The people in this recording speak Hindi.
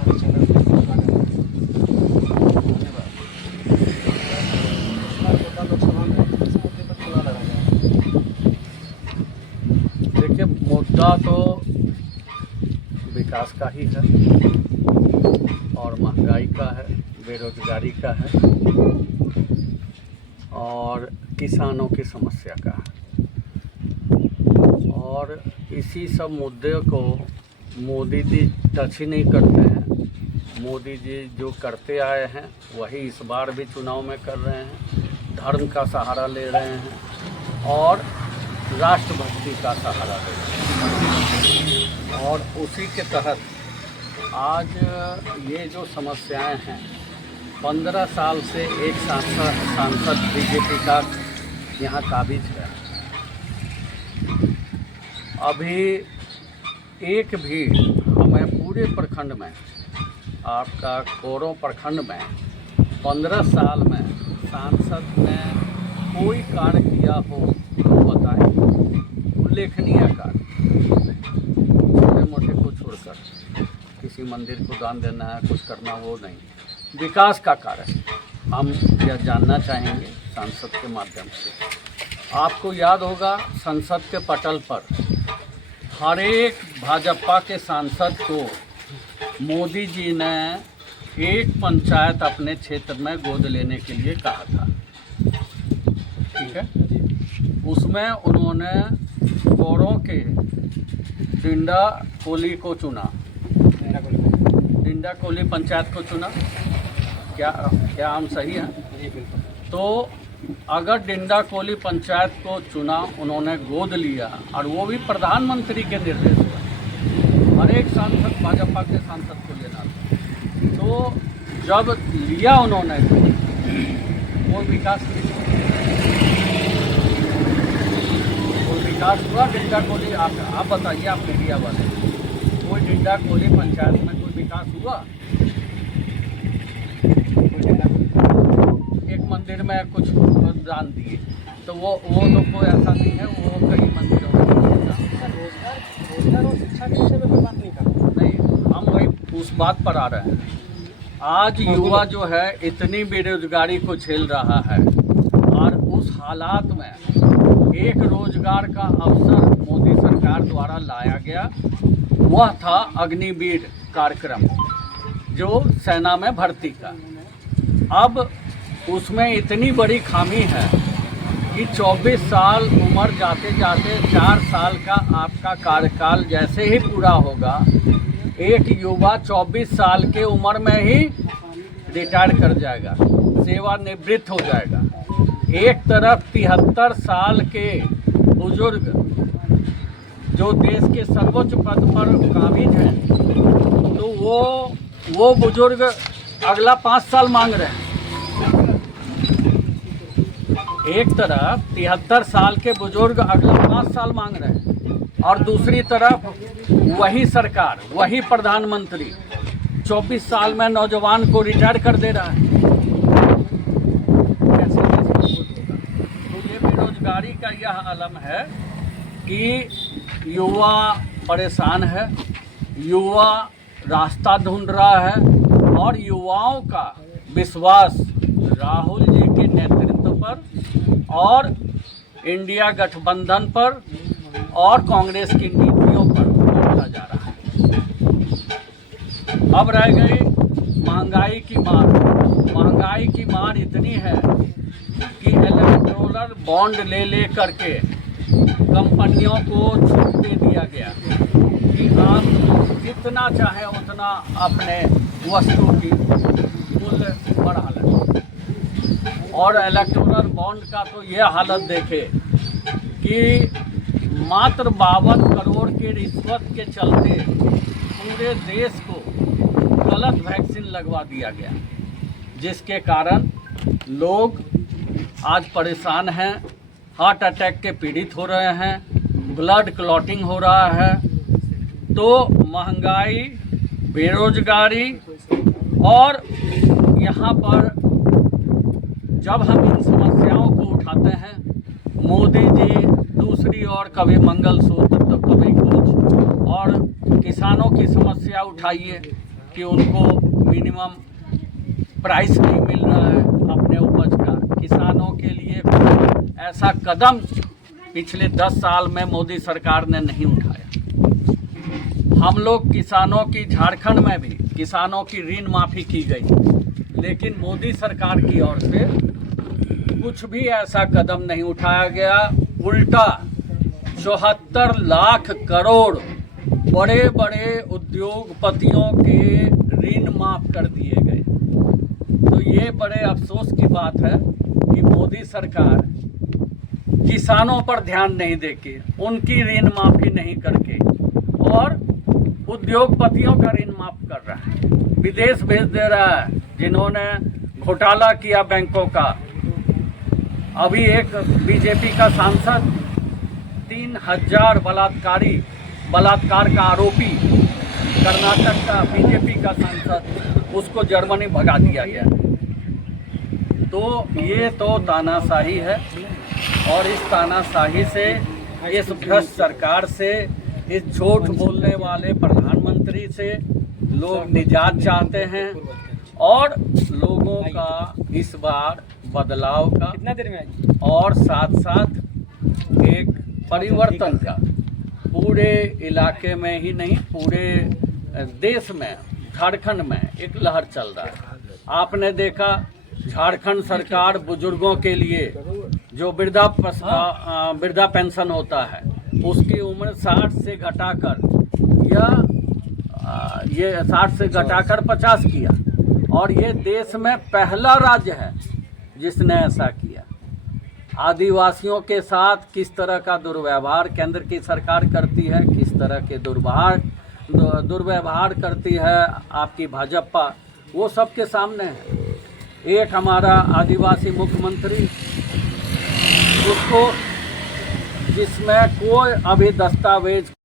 हमारे चैनल पर स्वागत है। धन्यवाद। कोटा लोकसभा में किस मुद्दे पर चुनाव लड़ा जाएगा? देखिए, मुद्दा तो विकास का ही है और महंगाई का है, बेरोजगारी का है और किसानों की समस्या का है। और इसी सब मुद्दे को मोदी जी टच ही नहीं करते हैं। मोदी जी जो करते आए हैं वही इस बार भी चुनाव में कर रहे हैं। धर्म का सहारा ले रहे हैं और राष्ट्रभक्ति का सहारा ले रहे हैं। और उसी के तहत आज ये जो समस्याएं हैं, 15 साल से एक सांसद बीजेपी का यहाँ काबिज है। अभी एक भी हमें पूरे प्रखंड में, आपका कोरों प्रखंड में 15 साल में सांसद ने कोई कार्य किया हो तो बताएं, उल्लेखनीय कार्य, छोटे मोटे को छोड़कर। किसी मंदिर को दान देना है, कुछ करना, वो नहीं। विकास का कार्य हम यह जानना चाहेंगे सांसद के माध्यम से। आपको याद होगा, संसद के पटल पर हर एक भाजपा के सांसद को मोदी जी ने एक पंचायत अपने क्षेत्र में गोद लेने के लिए कहा था। ठीक है, उसमें उन्होंने कोरों के डिंडा कोली को चुना, डिंडा कोली पंचायत को चुना। क्या हम सही हैं? तो अगर डिंडा कोली पंचायत को चुना, उन्होंने गोद लिया और वो भी प्रधानमंत्री के निर्देश पर, हर एक सांसद भाजपा के सांसद को लेना था। तो जब लिया उन्होंने, वो विकास हुआ डिंडा कोली? आप बताइए, आप मीडिया वाले, कोई डिंडा कोली पंचायत में कोई विकास हुआ? एक मंदिर में कुछ दान दिए, तो वो तो कोई ऐसा नहीं है, वो कई मंदिरों में रोजगार और शिक्षा के विषय में कोई बात नहीं करता। नहीं। हम वही उस बात पर आ रहे हैं। आज युवा जो है इतनी बेरोजगारी को झेल रहा है और उस हालात में एक रोजगार का अवसर मोदी सरकार द्वारा लाया गया, वह था अग्निवीर कार्यक्रम, जो सेना में भर्ती का। अब उसमें इतनी बड़ी खामी है कि 24 साल उम्र जाते जाते 4 साल का आपका कार्यकाल जैसे ही पूरा होगा, एक युवा 24 साल के उम्र में ही रिटायर कर जाएगा, सेवानिवृत्त हो जाएगा। एक तरफ 73 साल के बुजुर्ग जो देश के सर्वोच्च पद पर काबिज हैं, तो वो बुजुर्ग अगला 5 साल मांग रहे हैं। एक तरफ 73 साल के बुजुर्ग अगला 5 साल मांग रहे हैं और दूसरी तरफ वही सरकार, वही प्रधानमंत्री 24 साल में नौजवान को रिटायर कर दे रहा है। कैसे होगा? तो ये बेरोजगारी का यह आलम है कि युवा परेशान है, युवा रास्ता ढूंढ रहा है और युवाओं का विश्वास राहुल जी के नेतृत्व पर और इंडिया गठबंधन पर और कांग्रेस की नीतियों पर बढ़ता जा रहा है। अब रह गई महंगाई की मार। महंगाई की मार इतनी है कि इलेक्टोरल बॉन्ड ले करके कंपनियों को छूट दे दिया गया कि आप जितना चाहे उतना अपने वस्तु की मूल्य बढ़ा लें। और इलेक्टोरल बॉन्ड का तो ये हालत देखे कि मात्र 52 करोड़ के रिश्वत के चलते पूरे देश को गलत वैक्सीन लगवा दिया गया, जिसके कारण लोग आज परेशान हैं, हार्ट अटैक के पीड़ित हो रहे हैं, ब्लड क्लॉटिंग हो रहा है। तो महंगाई, बेरोजगारी और यहाँ पर जब हम इन समस्याओं को उठाते हैं, मोदी जी दूसरी ओर कभी मंगलसूत्र तो कभी कुछ, और किसानों की समस्या उठाइए कि उनको मिनिमम प्राइस नहीं मिल रहा है अपने उपज का। किसानों के लिए कोई ऐसा कदम पिछले 10 साल में मोदी सरकार ने नहीं उठाया। हम लोग किसानों की, झारखंड में भी किसानों की ऋण माफ़ी की गई, लेकिन मोदी सरकार की ओर से कुछ भी ऐसा कदम नहीं उठाया गया। उल्टा 74 लाख करोड़ बड़े बड़े उद्योगपतियों के ऋण माफ़ कर दिए गए। तो ये बड़े अफसोस की बात है कि मोदी सरकार किसानों पर ध्यान नहीं देके, उनकी ऋण माफ़ी नहीं करके और उद्योगपतियों का ऋण माफ़ कर रहा है, विदेश भेज दे रहा है। जिन्होंने घोटाला किया बैंकों का, अभी एक बीजेपी का सांसद 3000 बलात्कार का आरोपी, कर्नाटक का बीजेपी का सांसद, उसको जर्मनी भगा दिया गया। तो ये तो तानाशाही है और इस तानाशाही से, इस भ्रष्ट सरकार से, इस झूठ बोलने वाले प्रधानमंत्री से लोग निजात चाहते हैं और लोगों का इस बार बदलाव का, कितना देर में आएगी, और साथ साथ एक परिवर्तन का, पूरे इलाके में ही नहीं पूरे देश में, झारखंड में एक लहर चल रहा है। आपने देखा झारखंड सरकार बुजुर्गों के लिए जो वृद्धा पेंशन होता है उसकी उम्र 60 से घटाकर, या ये 60 से घटाकर 50 किया, और ये देश में पहला राज्य है जिसने ऐसा किया। आदिवासियों के साथ किस तरह का दुर्व्यवहार केंद्र की सरकार करती है, किस तरह के दुर्व्यवहार करती है आपकी भाजपा, वो सबके सामने है। एक हमारा आदिवासी मुख्यमंत्री, उसको जिसमें कोई अभी दस्तावेज